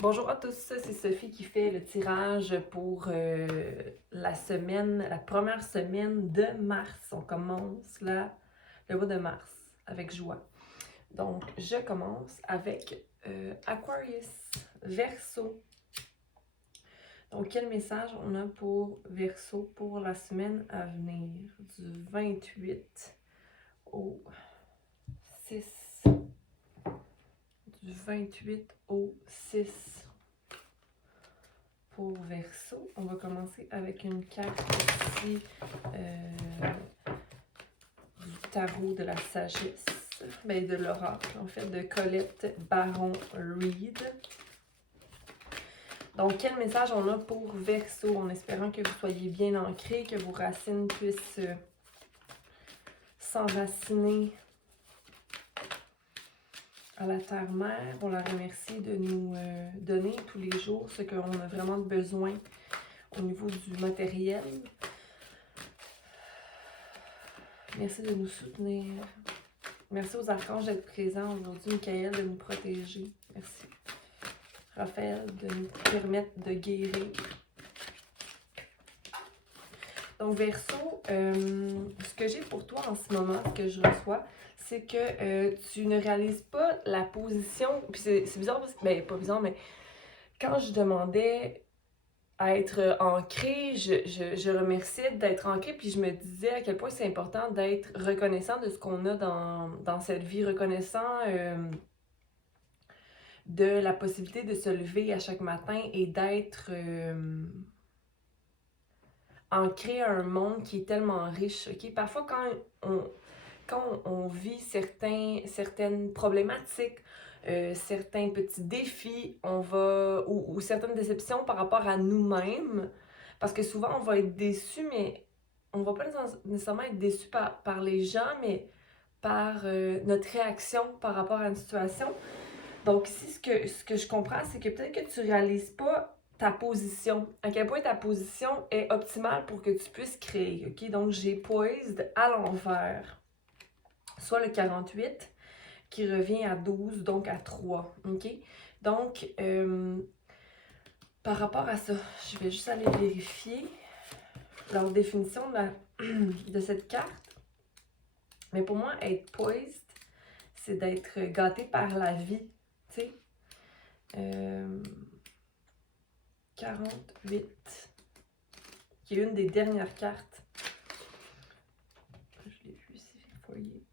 Bonjour à tous, c'est Sophie qui fait le tirage pour la première semaine de mars. On commence le mois de mars avec joie. Donc, je commence avec Aquarius, Verseau. Donc, quel message on a pour Verseau pour la semaine à venir, du 28 au 6, du 28 au 6. Pour Verseau, on va commencer avec une carte ici du tarot de la sagesse, ben de l'oracle en fait, de Colette Baron-Reed. Donc, quel message on a pour Verseau, en espérant que vous soyez bien ancré, que vos racines puissent s'enraciner à la terre-mère. On la remercie de nous donner tous les jours ce qu'on a vraiment besoin au niveau du matériel. Merci de nous soutenir. Merci aux archanges d'être présents aujourd'hui. Michael de nous protéger. Merci. Raphaël de nous permettre de guérir. Donc Verseau, ce que j'ai pour toi en ce moment, ce que je reçois, c'est que tu ne réalises pas la position. Puis c'est bizarre, parce que, ben pas bizarre, mais quand je demandais à être ancré, je remerciais d'être ancré, puis je me disais à quel point c'est important d'être reconnaissant de ce qu'on a dans cette vie, reconnaissant de la possibilité de se lever à chaque matin et d'être ancré à un monde qui est tellement riche. Okay? Parfois, quand on vit certaines problématiques, certains petits défis, ou certaines déceptions par rapport à nous-mêmes, parce que souvent on va être déçu, mais on va pas nécessairement être déçu par les gens, mais par notre réaction par rapport à une situation. Donc ici, ce que je comprends, c'est que peut-être que tu réalises pas ta position, à quel point ta position est optimale pour que tu puisses créer. Ok? Donc j'ai poised à l'envers, soit le 48 qui revient à 12, donc à 3. OK? Donc, par rapport à ça, je vais juste aller vérifier leur définition de cette carte. Mais pour moi, être poised, c'est d'être gâté par la vie. Tu sais? 48, qui est une des dernières cartes. Je l'ai vu ici, 48.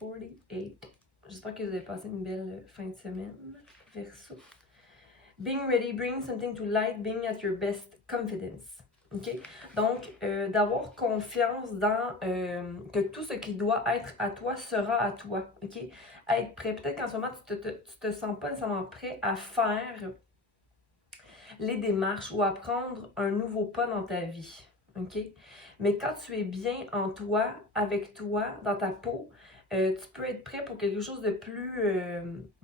48. J'espère que vous avez passé une belle fin de semaine. Verseau. Being ready, bring something to light, being at your best confidence. OK? Donc, d'avoir confiance dans que tout ce qui doit être à toi sera à toi. OK? Être prêt. Peut-être qu'en ce moment, tu te sens pas nécessairement prêt à faire les démarches ou à prendre un nouveau pas dans ta vie. OK? Mais quand tu es bien en toi, avec toi, dans ta peau, tu peux être prêt pour quelque chose de plus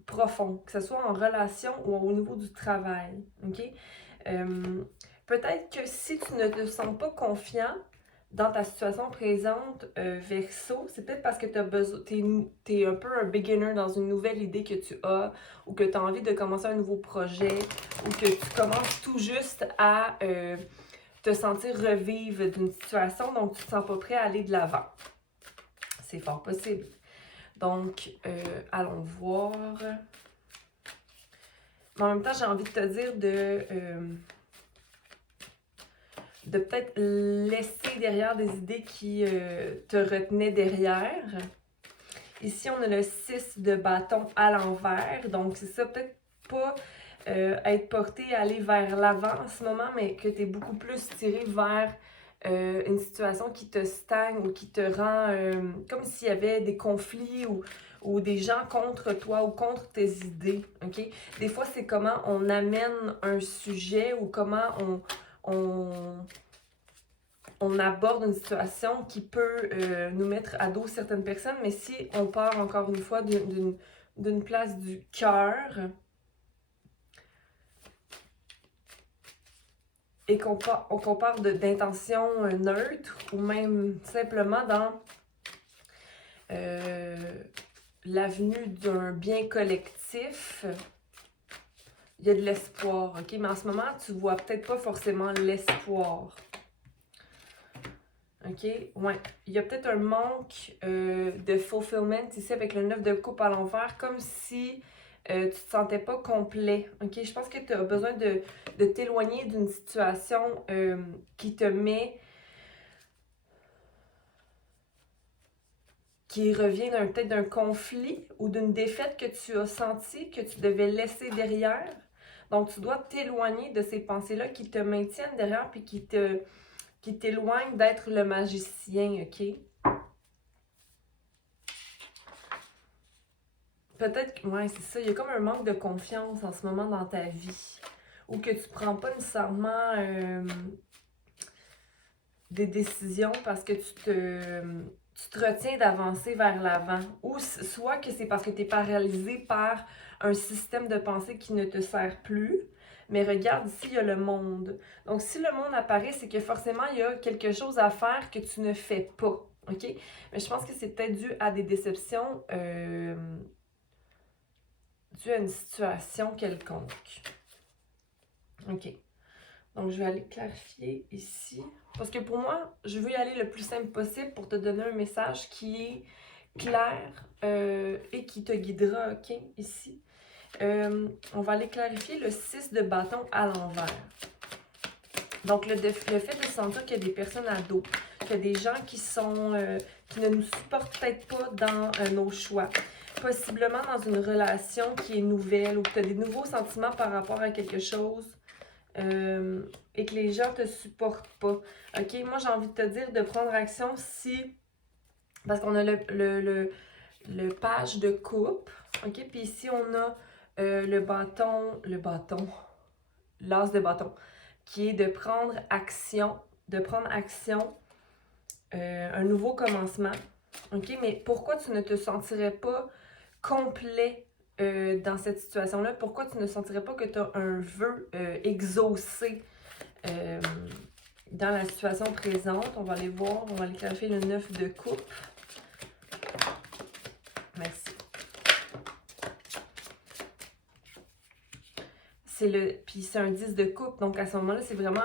profond, que ce soit en relation ou au niveau du travail. OK? Peut-être que si tu ne te sens pas confiant dans ta situation présente, Verseau, c'est peut-être parce que t'es un peu un beginner dans une nouvelle idée que tu as, ou que tu as envie de commencer un nouveau projet, ou que tu commences tout juste à te sentir revivre d'une situation, donc tu ne te sens pas prêt à aller de l'avant. C'est fort possible. Donc, allons voir. Mais en même temps, j'ai envie de te dire de peut-être laisser derrière des idées qui te retenaient derrière. Ici, on a le 6 de bâton à l'envers. Donc, c'est ça, peut-être pas être porté à aller vers l'avant en ce moment, mais que tu es beaucoup plus tiré vers une situation qui te stagne ou qui te rend comme s'il y avait des conflits ou des gens contre toi ou contre tes idées. Okay? Des fois, c'est comment on amène un sujet ou comment on aborde une situation qui peut nous mettre à dos certaines personnes, mais si on part encore une fois d'une place du cœur et qu'on parle d'intention neutre ou même simplement dans l'avenue d'un bien collectif, il y a de l'espoir, OK? Mais en ce moment, tu vois peut-être pas forcément l'espoir. OK? Ouais. Il y a peut-être un manque de fulfillment ici avec le 9 de coupe à l'envers, comme si tu te sentais pas complet. OK? Je pense que tu as besoin de t'éloigner d'une situation qui te met, qui revient peut-être d'un conflit ou d'une défaite que tu as senti, que tu devais laisser derrière. Donc, tu dois t'éloigner de ces pensées-là qui te maintiennent derrière puis qui t'éloignent d'être le magicien, OK? Peut-être que, ouais, c'est ça. Il y a comme un manque de confiance en ce moment dans ta vie. Ou que tu prends pas nécessairement des décisions parce que tu te retiens d'avancer vers l'avant. Ou soit que c'est parce que tu es paralysé par un système de pensée qui ne te sert plus. Mais regarde, ici, il y a le monde. Donc, si le monde apparaît, c'est que forcément, il y a quelque chose à faire que tu ne fais pas. OK? Mais je pense que c'est peut-être dû à des déceptions, dû à une situation quelconque. OK. Donc, je vais aller clarifier ici. Parce que pour moi, je veux y aller le plus simple possible pour te donner un message qui est clair et qui te guidera, OK, ici. On va aller clarifier le 6 de bâton à l'envers. Donc, le fait de sentir qu'il y a des personnes à dos, qu'il y a des gens qui ne nous supportent peut-être pas dans nos choix. Possiblement dans une relation qui est nouvelle ou que tu as des nouveaux sentiments par rapport à quelque chose et que les gens ne te supportent pas. OK? Moi, j'ai envie de te dire de prendre action si... Parce qu'on a le page de coupe. OK? Puis ici, on a l'as de bâton, qui est de prendre action, un nouveau commencement. OK? Mais pourquoi tu ne te sentirais pas complet dans cette situation-là? Pourquoi tu ne sentirais pas que tu as un vœu exaucé dans la situation présente? On va aller voir, on va aller clarifier le 9 de coupe. Merci. Puis c'est un 10 de coupe, donc à ce moment-là, c'est vraiment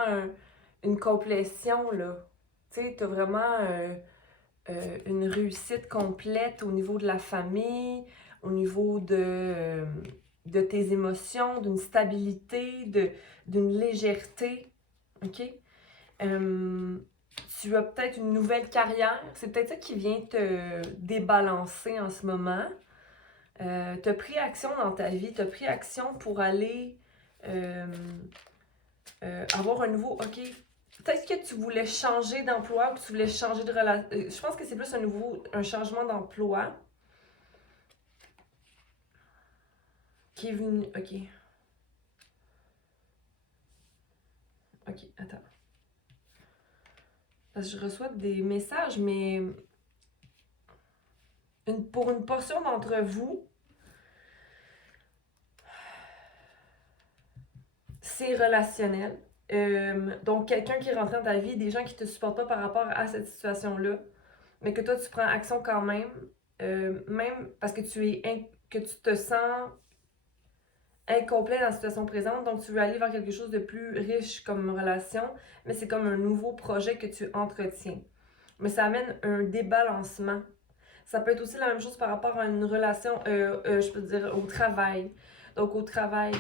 une complétion, là. Tu sais, tu as vraiment une réussite complète au niveau de la famille, au niveau de tes émotions, d'une stabilité, d'une légèreté, OK? Tu as peut-être une nouvelle carrière, c'est peut-être ça qui vient te débalancer en ce moment. Tu as pris action dans ta vie, tu as pris action pour aller avoir un nouveau... OK, peut-être que tu voulais changer d'emploi ou que tu voulais changer de relation. Je pense que c'est plus un changement d'emploi qui est venu... OK. OK, attends. Parce que je reçois des messages, mais pour une portion d'entre vous, c'est relationnel. Donc, quelqu'un qui rentre dans ta vie, des gens qui ne te supportent pas par rapport à cette situation-là, mais que toi, tu prends action quand même, même parce que que tu te sens incomplet dans la situation présente, donc tu veux aller vers quelque chose de plus riche comme relation, mais c'est comme un nouveau projet que tu entretiens. Mais ça amène un débalancement. Ça peut être aussi la même chose par rapport à une relation, je peux dire, au travail. Donc, au travail.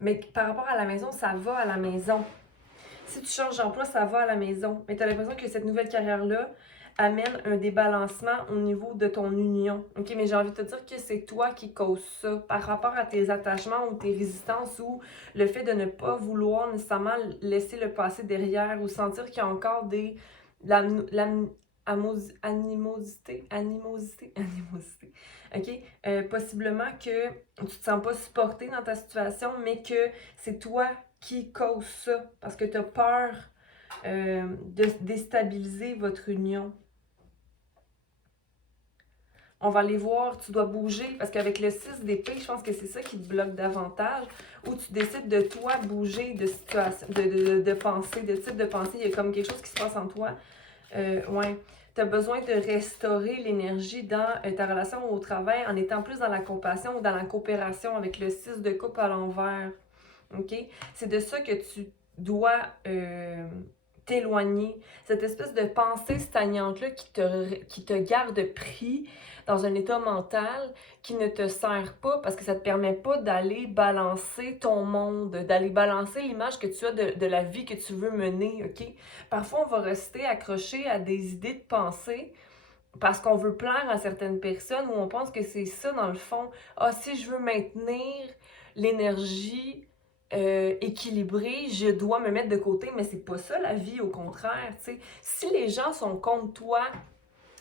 Mais par rapport à la maison, ça va à la maison. Si tu changes d'emploi, ça va à la maison. Mais tu as l'impression que cette nouvelle carrière-là amène un débalancement au niveau de ton union. OK, mais j'ai envie de te dire que c'est toi qui causes ça par rapport à tes attachements ou tes résistances ou le fait de ne pas vouloir nécessairement laisser le passé derrière ou sentir qu'il y a encore animosité. OK? Possiblement que tu te sens pas supporté dans ta situation, mais que c'est toi qui cause ça parce que tu as peur de déstabiliser votre union. On va aller voir, tu dois bouger, parce qu'avec le 6 d'épée, je pense que c'est ça qui te bloque davantage, où tu décides de toi bouger de situation, de pensée, de type de pensée, il y a comme quelque chose qui se passe en toi. Ouais. tu as besoin de restaurer l'énergie dans ta relation au travail en étant plus dans la compassion ou dans la coopération avec le 6 de coupe à l'envers. OK? C'est de ça que tu dois t'éloigner. Cette espèce de pensée stagnante-là qui te garde pris dans un état mental qui ne te sert pas parce que ça ne te permet pas d'aller balancer ton monde, d'aller balancer l'image que tu as de la vie que tu veux mener, OK? Parfois, on va rester accroché à des idées de pensée parce qu'on veut plaire à certaines personnes ou on pense que c'est ça dans le fond. Ah, si je veux maintenir l'énergie équilibrée, je dois me mettre de côté, mais c'est pas ça la vie, au contraire, tu sais. Si les gens sont contre toi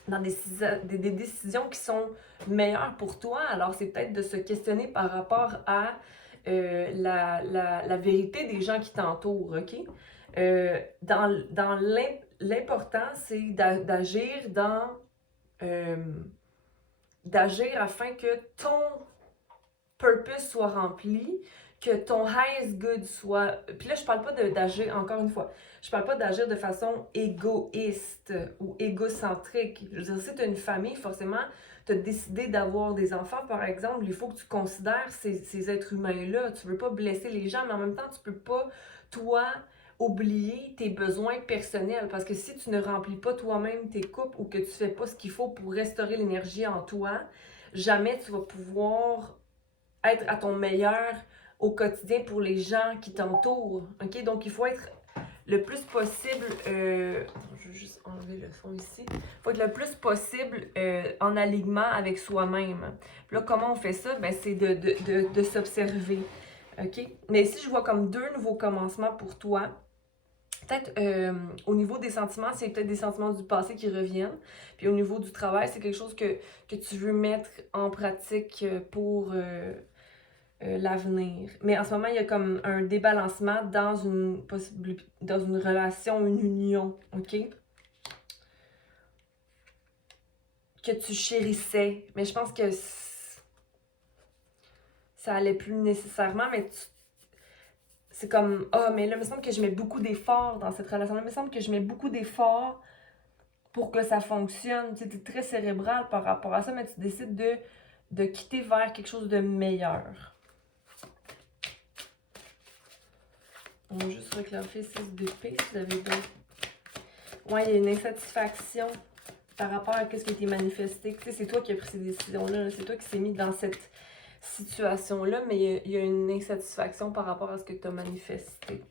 dans des décisions qui sont meilleures pour toi, alors c'est peut-être de se questionner par rapport à la vérité des gens qui t'entourent, OK? Dans l'important, c'est d'agir d'agir afin que ton purpose soit rempli, que ton highest good soit... Puis là, je parle pas d'agir, encore une fois, je parle pas d'agir de façon égoïste ou égocentrique. Je veux dire, si tu as une famille, forcément, tu as décidé d'avoir des enfants, par exemple, il faut que tu considères ces êtres humains-là. Tu veux pas blesser les gens, mais en même temps, tu peux pas, toi, oublier tes besoins personnels. Parce que si tu ne remplis pas toi-même tes coupes ou que tu fais pas ce qu'il faut pour restaurer l'énergie en toi, jamais tu vas pouvoir être à ton meilleur au quotidien pour les gens qui t'entourent. OK? Donc, il faut être le plus possible... je vais juste enlever le son ici. Il faut être le plus possible en alignement avec soi-même. Puis là, comment on fait ça? Ben, c'est de s'observer. OK? Mais ici, je vois comme 2 nouveaux commencements pour toi. Peut-être au niveau des sentiments, c'est peut-être des sentiments du passé qui reviennent. Puis au niveau du travail, c'est quelque chose que tu veux mettre en pratique pour l'avenir. Mais en ce moment, il y a comme un débalancement dans dans une relation, une union, OK? Que tu chérissais. Mais je pense que ça allait plus nécessairement, mais c'est comme, ah, mais là, il me semble que je mets beaucoup d'efforts dans cette relation-là. Il me semble que je mets beaucoup d'efforts pour que ça fonctionne. Tu sais, t'es très cérébral par rapport à ça, mais tu décides de quitter vers quelque chose de meilleur. On va juste reclencher 6 d'épée si vous avez d'autres. Ouais, il y a une insatisfaction par rapport à ce qui a été manifesté. Tu sais, c'est toi qui as pris ces décisions-là. C'est toi qui s'est mis dans cette situation-là, mais il y a une insatisfaction par rapport à ce que tu as manifesté.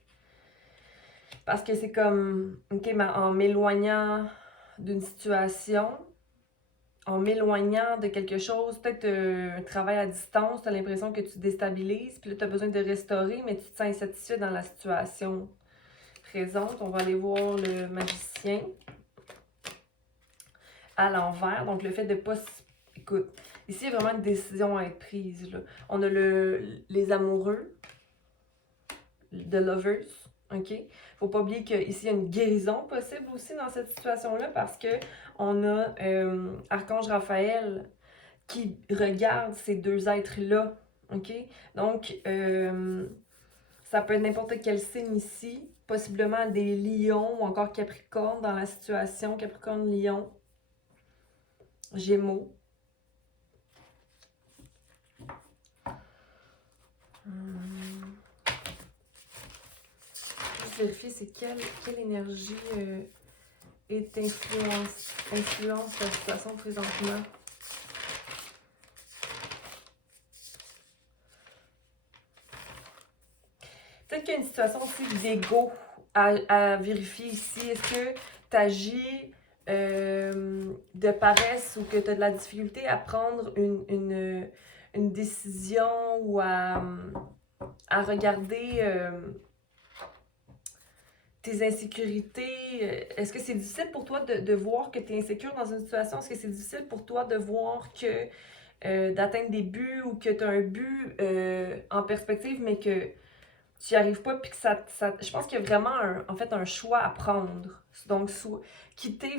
Parce que c'est comme, OK, en m'éloignant d'une situation, en m'éloignant de quelque chose, peut-être un travail à distance, tu as l'impression que tu déstabilises, puis là, tu as besoin de restaurer, mais tu te sens insatisfait dans la situation présente. On va aller voir le magicien à l'envers. Donc, le fait de ne pas... Écoute, ici, il y a vraiment une décision à être prise, là. On a les amoureux, the lovers, OK? Faut pas oublier qu'ici, il y a une guérison possible aussi dans cette situation-là parce que on a Archange Raphaël qui regarde ces 2 êtres-là, OK? Donc, ça peut être n'importe quel signe ici, possiblement des lions ou encore Capricorne dans la situation, Capricorne-Lion, Gémeaux. Je vais vérifier c'est quelle énergie est influence la situation présentement. Peut-être qu'il y a une situation aussi d'ego à vérifier ici. Est-ce que tu agis de paresse ou que tu as de la difficulté à prendre une décision ou à regarder tes insécurités? Est-ce que c'est difficile pour toi de voir que tu es insécure dans une situation? Est-ce que c'est difficile pour toi de voir que d'atteindre des buts ou que tu as un but en perspective, mais que tu n'y arrives pas, puis que je pense qu'il y a vraiment un choix à prendre. Donc, quitter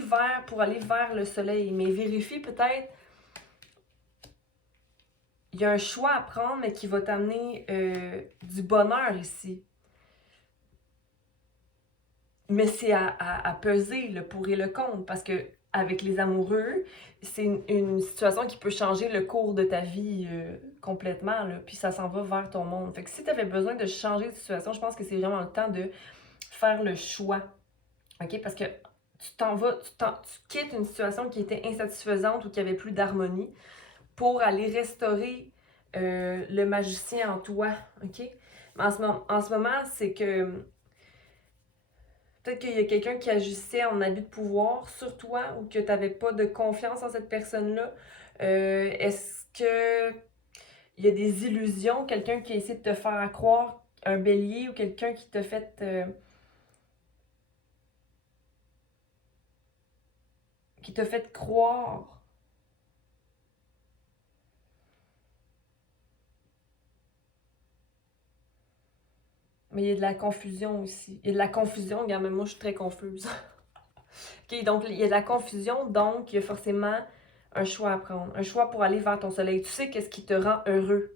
pour aller vers le soleil, mais vérifie peut-être, il y a un choix à prendre, mais qui va t'amener du bonheur ici. Mais c'est à peser le pour et le contre, parce que avec les amoureux, c'est une situation qui peut changer le cours de ta vie complètement, là, puis ça s'en va vers ton monde. Fait que si tu avais besoin de changer de situation, je pense que c'est vraiment le temps de faire le choix, OK? Parce que tu t'en vas, tu quittes une situation qui était insatisfaisante ou qui avait plus d'harmonie pour aller restaurer le magicien en toi, OK? Mais en ce moment, c'est que peut-être qu'il y a quelqu'un qui agissait en abus de pouvoir sur toi ou que tu n'avais pas de confiance en cette personne-là. Est-ce que il y a des illusions, quelqu'un qui essaie de te faire croire un bélier ou quelqu'un qui t'a fait croire. Mais il y a de la confusion aussi. Il y a de la confusion, regarde, mais moi je suis très confuse. OK, donc il y a de la confusion, donc il y a forcément un choix à prendre. Un choix pour aller vers ton soleil. Tu sais qu'est-ce qui te rend heureux.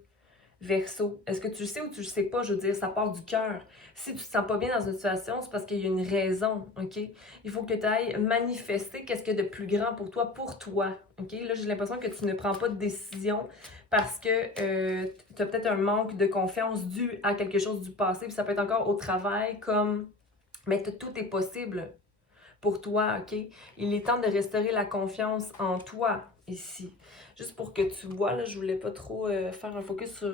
Verseau, est-ce que tu le sais ou tu le sais pas? Je veux dire, ça part du cœur. Si tu te sens pas bien dans une situation, c'est parce qu'il y a une raison, OK? Il faut que tu ailles manifester qu'est-ce qu'il y a de plus grand pour toi, OK? Là, j'ai l'impression que tu ne prends pas de décision parce que tu as peut-être un manque de confiance dû à quelque chose du passé, puis ça peut être encore au travail, comme... Mais tout est possible pour toi, OK? Il est temps de restaurer la confiance en toi ici. Juste pour que tu vois, là, je voulais pas trop faire un focus sur...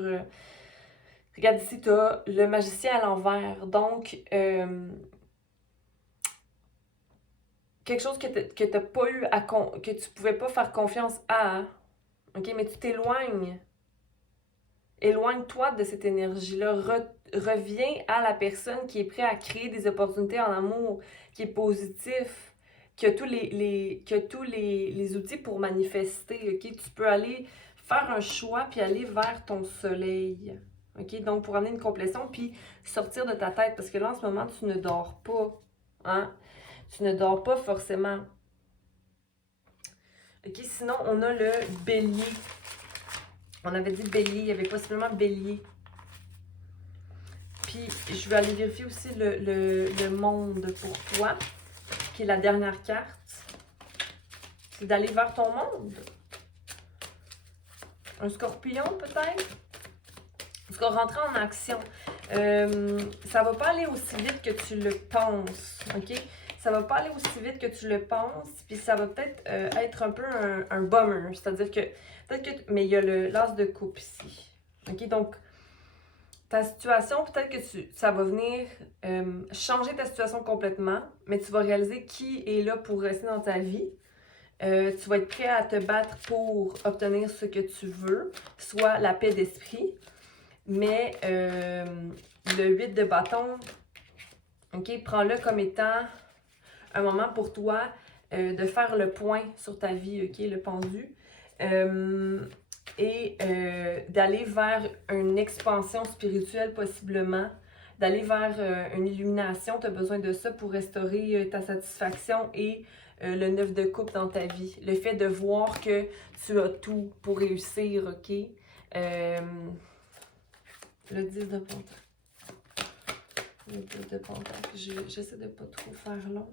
Regarde ici, tu as le magicien à l'envers. Donc, quelque chose que t'as pas eu à... que tu pouvais pas faire confiance à, OK? Mais tu t'éloignes. Éloigne-toi de cette énergie-là. Reviens à la personne qui est prête à créer des opportunités en amour, qui est positif, qui a tous les outils pour manifester, OK? Tu peux aller faire un choix puis aller vers ton soleil, OK? Donc, pour amener une complétion puis sortir de ta tête, parce que là, en ce moment, tu ne dors pas, hein? Tu ne dors pas forcément. OK? Sinon, on a le bélier. On avait dit bélier, il y avait possiblement bélier. Puis, je vais aller vérifier aussi le monde pour toi, qui est la dernière carte. C'est d'aller vers ton monde. Un scorpion, peut-être? Tu vas rentrer en action. Ça va pas aller aussi vite que tu le penses, OK? Ça va pas aller aussi vite que tu le penses, puis ça va peut-être être un peu un bummer. C'est-à-dire que, mais il y a l'as de coupe ici. OK? Donc, ta situation, peut-être que ça va venir changer ta situation complètement, mais tu vas réaliser qui est là pour rester dans ta vie. Tu vas être prêt à te battre pour obtenir ce que tu veux, soit la paix d'esprit. Mais le 8 de bâton, OK, prends-le comme étant un moment pour toi de faire le point sur ta vie, OK, le pendu. Et d'aller vers une expansion spirituelle possiblement, d'aller vers une illumination. Tu as besoin de ça pour restaurer ta satisfaction et le 9 de coupe dans ta vie. Le fait de voir que tu as tout pour réussir, OK? Le 10 de pentacle. Le 10 de pentacle. J'essaie de pas trop faire long.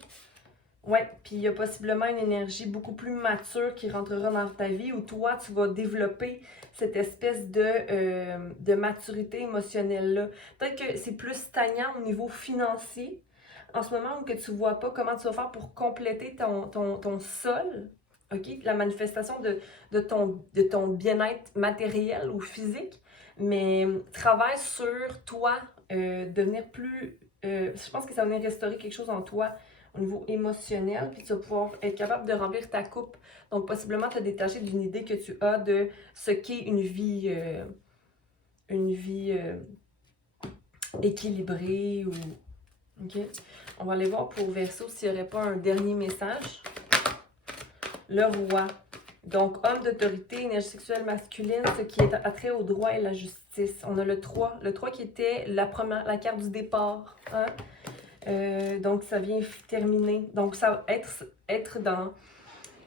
Ouais, puis il y a possiblement une énergie beaucoup plus mature qui rentrera dans ta vie où toi, tu vas développer cette espèce de maturité émotionnelle-là. Peut-être que c'est plus stagnant au niveau financier en ce moment où que tu vois pas comment tu vas faire pour compléter ton sol, OK? La manifestation de ton bien-être matériel ou physique, mais travaille sur toi, devenir plus... je pense que ça va venir restaurer quelque chose en toi au niveau émotionnel, puis tu vas pouvoir être capable de remplir ta coupe. Donc, possiblement te détacher d'une idée que tu as de ce qu'est une vie équilibrée. Ou... OK? On va aller voir pour Verseau s'il n'y aurait pas un dernier message. Le roi. Donc, homme d'autorité, énergie sexuelle masculine, ce qui est attrait au droit et la justice. On a le 3. Le 3 qui était la carte du départ. Hein? Donc, ça vient terminer. Donc, ça va être dans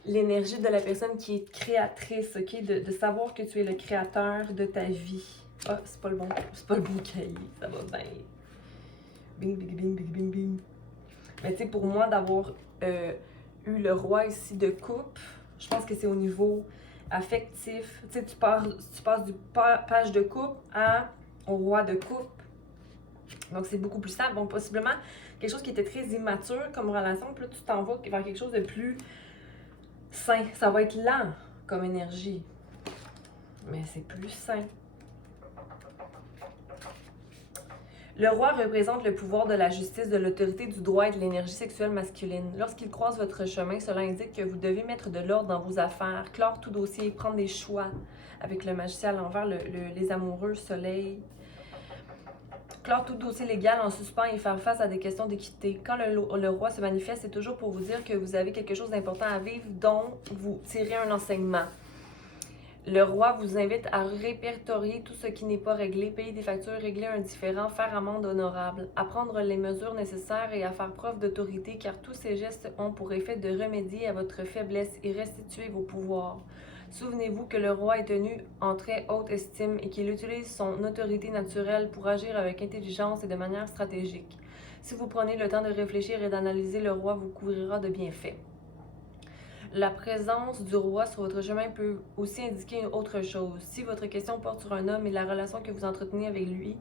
l'énergie de la personne qui est créatrice, OK? De savoir que tu es le créateur de ta vie. Ah, c'est pas le bon cahier. Ça va bien. Bing, bing, bing, bing, bing, bing. Mais tu sais, pour moi, d'avoir eu le roi ici de coupe. Je pense que c'est au niveau affectif. Tu sais, tu passes du page de coupe au roi de coupe. Donc, c'est beaucoup plus simple. Bon, possiblement, quelque chose qui était très immature comme relation, puis là, tu t'en vas vers quelque chose de plus sain. Ça va être lent comme énergie, mais c'est plus sain. Le roi représente le pouvoir de la justice, de l'autorité, du droit et de l'énergie sexuelle masculine. Lorsqu'il croise votre chemin, cela indique que vous devez mettre de l'ordre dans vos affaires, clore tout dossier, prendre des choix. Avec le magicien à l'envers, les amoureux, soleil. Clore tout dossier légal en suspens et faire face à des questions d'équité. Quand le roi se manifeste, c'est toujours pour vous dire que vous avez quelque chose d'important à vivre dont vous tirez un enseignement. Le roi vous invite à répertorier tout ce qui n'est pas réglé, payer des factures, régler un différend, faire amende honorable, à prendre les mesures nécessaires et à faire preuve d'autorité, car tous ces gestes ont pour effet de remédier à votre faiblesse et restituer vos pouvoirs. Souvenez-vous que le roi est tenu en très haute estime et qu'il utilise son autorité naturelle pour agir avec intelligence et de manière stratégique. Si vous prenez le temps de réfléchir et d'analyser, le roi vous couvrira de bienfaits. La présence du roi sur votre chemin peut aussi indiquer autre chose. Si votre question porte sur un homme et la relation que vous entretenez avec lui,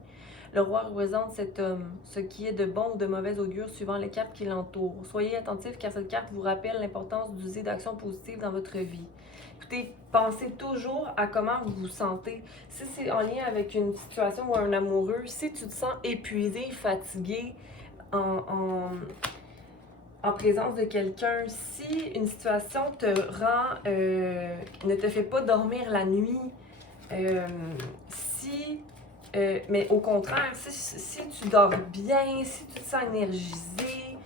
le roi représente cet homme, ce qui est de bon ou de mauvais augure suivant les cartes qui l'entourent. Soyez attentif car cette carte vous rappelle l'importance d'user d'actions positives dans votre vie. Écoutez, pensez toujours à comment vous vous sentez. Si c'est en lien avec une situation ou un amoureux, si tu te sens épuisé, fatigué, en présence de quelqu'un, si une situation te rend, ne te fait pas dormir la nuit, mais au contraire, si tu dors bien, si tu te sens énergisé,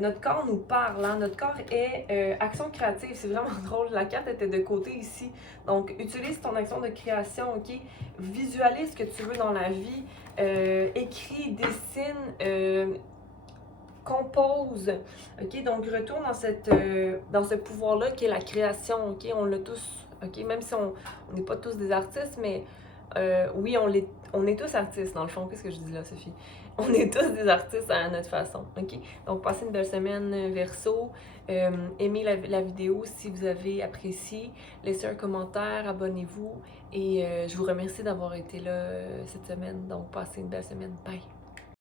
notre corps nous parle, hein? Notre corps est action créative, c'est vraiment drôle, la carte était de côté ici, donc utilise ton action de création, ok? Visualise ce que tu veux dans la vie, écris, dessine, compose, ok? Donc, retourne dans ce pouvoir-là qui est la création, ok? On l'a tous, ok? Même si on n'est pas tous des artistes, mais oui, on est tous artistes, dans le fond. Qu'est-ce que je dis là, Sophie? On est tous des artistes à notre façon, ok? Donc, passez une belle semaine, Verseau. Aimez la vidéo si vous avez apprécié. Laissez un commentaire, abonnez-vous. Et je vous remercie d'avoir été là cette semaine. Donc, passez une belle semaine. Bye!